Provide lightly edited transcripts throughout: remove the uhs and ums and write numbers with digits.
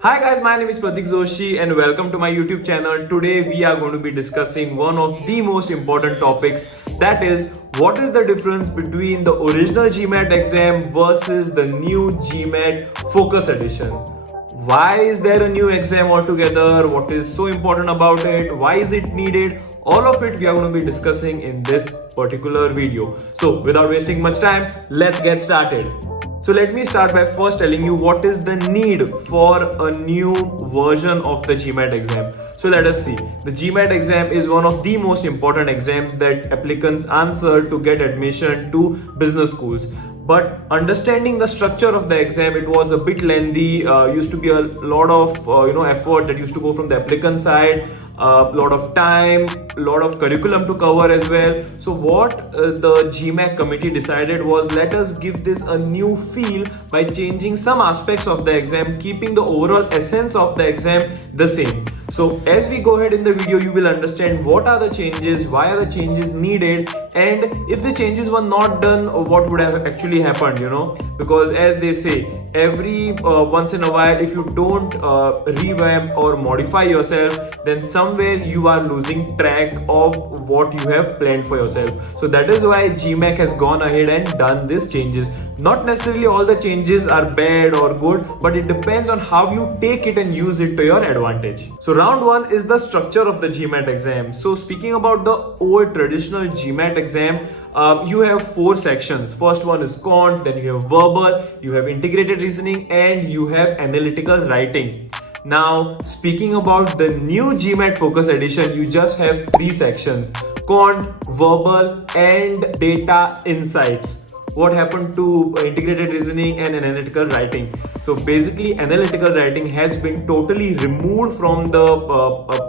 Hi guys, my name is Pratik Joshi and welcome to my YouTube channel. Today we are going to be discussing one of the most important topics, that is what is the difference between the original GMAT exam versus the new GMAT Focus Edition. Why is there a new exam altogether? What is so important about it? Why is it needed? All of it we are going to be discussing in this particular video. So without wasting much time, let's get started. So let me start by first telling you what is the need for a new version of the GMAT exam. So let us see. The GMAT exam is one of the most important exams that applicants answer to get admission to business schools. But understanding the structure of the exam, it was a bit lengthy. Used to be a lot of effort that used to go from the applicant side, a lot of time, a lot of curriculum to cover as well. So what the GMAT committee decided was, let us give this a new feel by changing some aspects of the exam, keeping the overall essence of the exam the same. So as we go ahead in the video, you will understand what are the changes, why are the changes needed, and if the changes were not done, what would have actually happened, because as they say, every once in a while, if you don't revamp or modify yourself, then somewhere you are losing track of what you have planned for yourself. So that is why GMAT has gone ahead and done these changes. Not necessarily all the changes are bad or good, but it depends on how you take it and use it to your advantage. So round one is the structure of the GMAT exam. So speaking about the old traditional GMAT exam, you have four sections. First one is quant, then you have verbal, you have integrated reasoning, and you have analytical writing. Now, speaking about the new GMAT Focus Edition, you just have three sections: quant, verbal, and data insights. What happened to integrated reasoning and analytical writing? So basically, analytical writing has been totally removed from the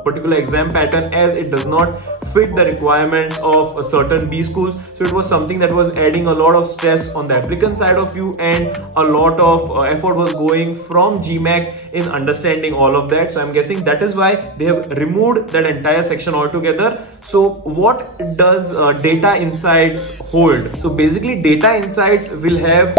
particular exam pattern, as it does not fit the requirements of certain B schools. So it was something that was adding a lot of stress on the applicant side of you, and a lot of effort was going from GMAT in understanding all of that. So I'm guessing that is why they have removed that entire section altogether. So what does data insights hold? So basically, data insights will have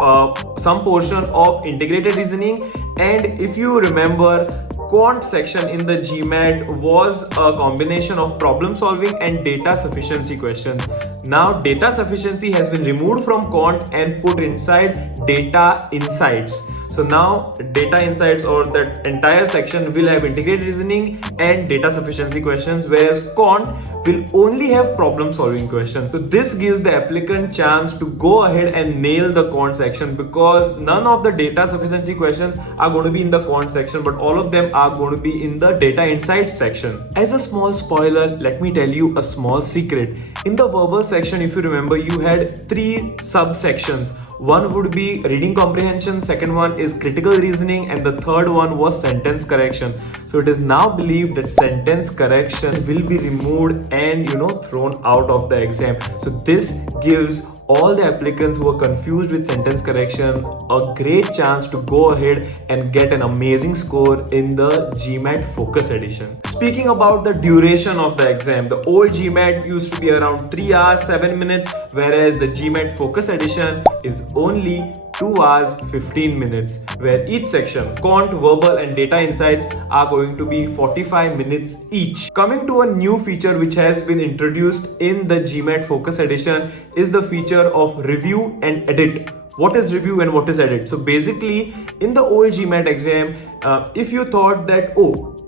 some portion of integrated reasoning, and if you remember, quant section in the GMAT was a combination of problem solving and data sufficiency questions. Now data sufficiency has been removed from quant and put inside data insights. So now data insights, or that entire section, will have integrated reasoning and data sufficiency questions, whereas quant will only have problem solving questions. So this gives the applicant chance to go ahead and nail the quant section, because none of the data sufficiency questions are going to be in the quant section, but all of them are going to be in the data insights section. As a small spoiler, let me tell you a small secret. In the verbal section, if you remember, you had three subsections. One would be reading comprehension, second one is critical reasoning, and the third one was sentence correction. So it is now believed that sentence correction will be removed and thrown out of the exam. So this gives all the applicants who are confused with sentence correction a great chance to go ahead and get an amazing score in the GMAT Focus Edition. Speaking about the duration of the exam, the old GMAT used to be around 3 hours 7 minutes, whereas the GMAT Focus Edition is only 2 hours 15 minutes, where each section, quant, verbal, and data insights, are going to be 45 minutes each. Coming to a new feature which has been introduced in the GMAT Focus Edition is the feature of review and edit. What is review and what is edit? So basically, in the old GMAT exam, if you thought that,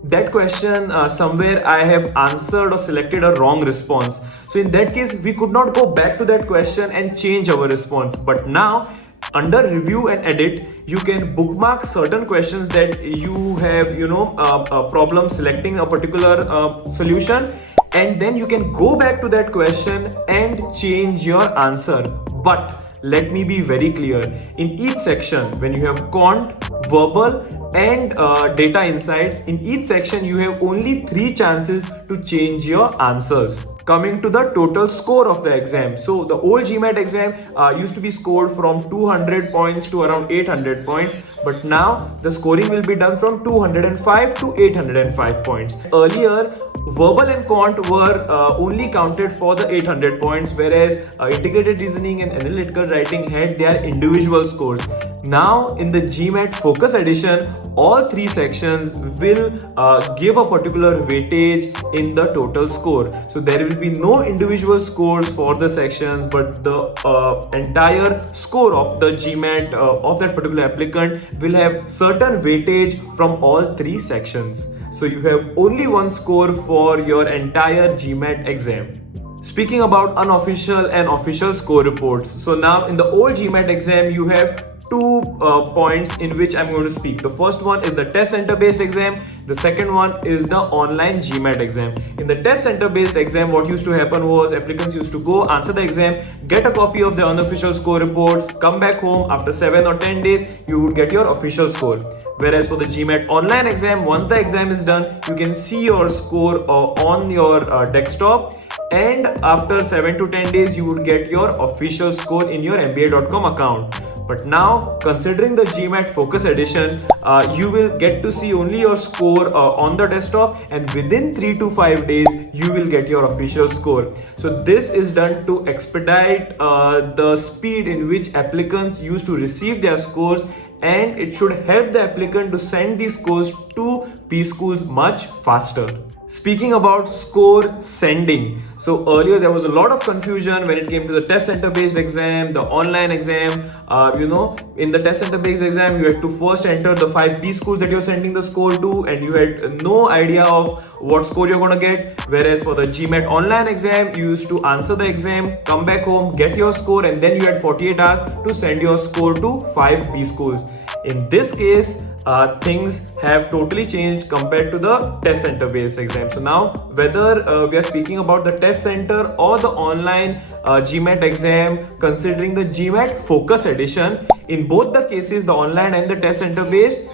that question somewhere I have answered or selected a wrong response, so in that case we could not go back to that question and change our response. But now, under review and edit, you can bookmark certain questions that you have a problem selecting a particular solution, and then you can go back to that question and change your answer. But let me be very clear, in each section, when you have quant, verbal, and data insights, in each section you have only 3 chances to change your answers. Coming to the total score of the exam. So the old GMAT exam used to be scored from 200 points to around 800 points, but now the scoring will be done from 205 to 805 points. Earlier, verbal and quant were only counted for the 800 points, whereas integrated reasoning and analytical writing had their individual scores. Now in the GMAT Focus Edition, all three sections will give a particular weightage in the total score. So there will be no individual scores for the sections, but the entire score of the GMAT of that particular applicant will have certain weightage from all three sections. So you have only one score for your entire GMAT exam. Speaking about unofficial and official score reports. So now in the old GMAT exam, you have two points in which I'm going to speak. The first one is the test center based exam. The second one is the online GMAT exam. In the test center based exam, what used to happen was applicants used to go answer the exam, get a copy of the unofficial score reports, come back home. After 7 or 10 days, you would get your official score. Whereas for the GMAT online exam, once the exam is done, you can see your score on your desktop. And after 7 to 10 days, you would get your official score in your MBA.com account. But now, considering the GMAT Focus Edition, you will get to see only your score on the desktop, and within 3 to 5 days, you will get your official score. So this is done to expedite the speed in which applicants used to receive their scores, and it should help the applicant to send these scores to P schools much faster. Speaking about score sending, so earlier there was a lot of confusion when it came to the test center based exam, the online exam. In the test center based exam, you had to first enter the 5 B schools that you're sending the score to, and you had no idea of what score you're going to get. Whereas for the GMAT online exam, you used to answer the exam, come back home, get your score, and then you had 48 hours to send your score to 5 B schools. In this case, things have totally changed compared to the test center based exam. So now, whether we are speaking about the test center or the online GMAT exam, considering the GMAT Focus Edition, in both the cases, the online and the test center based,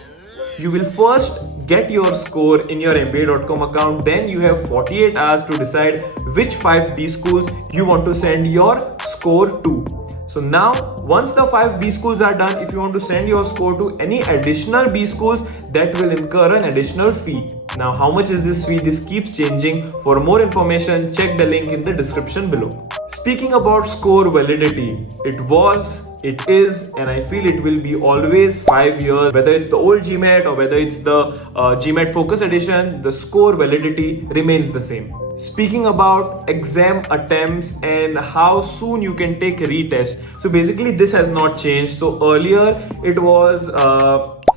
you will first get your score in your MBA.com account. Then you have 48 hours to decide which 5 B schools you want to send your score to. So now, once the 5 B schools are done, if you want to send your score to any additional B schools, that will incur an additional fee. Now, how much is this fee? This keeps changing. For more information, check the link in the description below. Speaking about score validity, it was, it is, and I feel it will be always 5 years. Whether it's the old GMAT or whether it's the GMAT Focus Edition, the score validity remains the same. Speaking about exam attempts and how soon you can take retest. So basically this has not changed. So earlier it was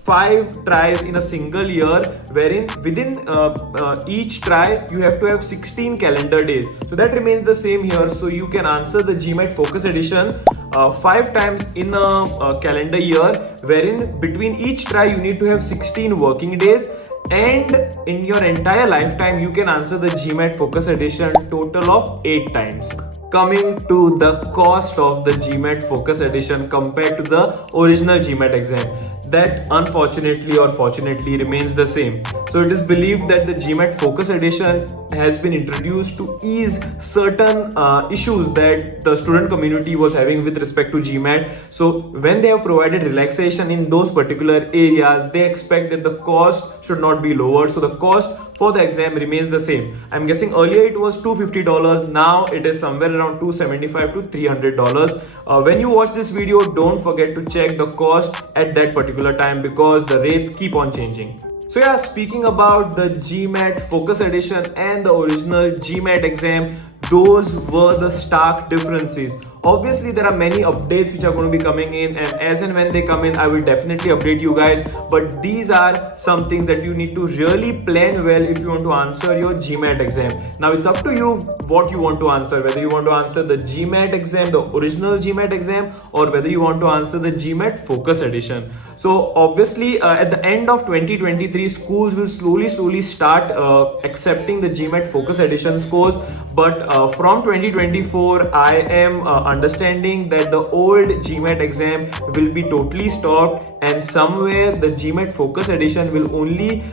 5 tries in a single year, wherein within each try you have to have 16 calendar days. So that remains the same here. So you can answer the GMAT Focus Edition 5 times in a calendar year, wherein between each try you need to have 16 working days. And in your entire lifetime, you can answer the GMAT Focus Edition total of 8 times. Coming to the cost of the GMAT Focus Edition compared to the original GMAT exam, that unfortunately or fortunately remains the same. So it is believed that the GMAT Focus Edition has been introduced to ease certain issues that the student community was having with respect to GMAT. So when they have provided relaxation in those particular areas, they expect that the cost should not be lowered. So the cost for the exam remains the same. I'm guessing earlier it was $250. Now it is somewhere around $275 to $300. When you watch this video, don't forget to check the cost at that particular time because the rates keep on changing. So yeah, speaking about the GMAT Focus Edition and the original GMAT exam, those were the stark differences. Obviously, there are many updates which are going to be coming in, and as and when they come in, I will definitely update you guys. But these are some things that you need to really plan well if you want to answer your GMAT exam. Now, it's up to you what you want to answer, whether you want to answer the GMAT exam, the original GMAT exam, or whether you want to answer the GMAT Focus Edition. So obviously, at the end of 2023, schools will slowly start accepting the GMAT Focus Edition scores. But from 2024, I am understanding that the old GMAT exam will be totally stopped, and somewhere the GMAT Focus Edition will only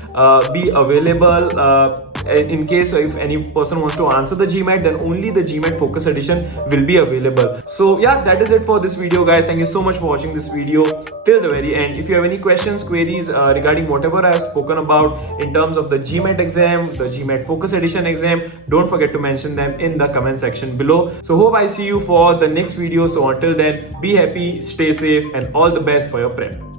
be available in case if any person wants to answer the GMAT, then only the GMAT Focus Edition will be available. So yeah, that is it for this video, guys. Thank you so much for watching this video till the very end. If you have any questions, queries regarding whatever I have spoken about in terms of the GMAT exam, the GMAT Focus Edition exam, don't forget to mention them in the comment section below. So hope I see you for the next video. So until then, be happy, stay safe, and all the best for your prep.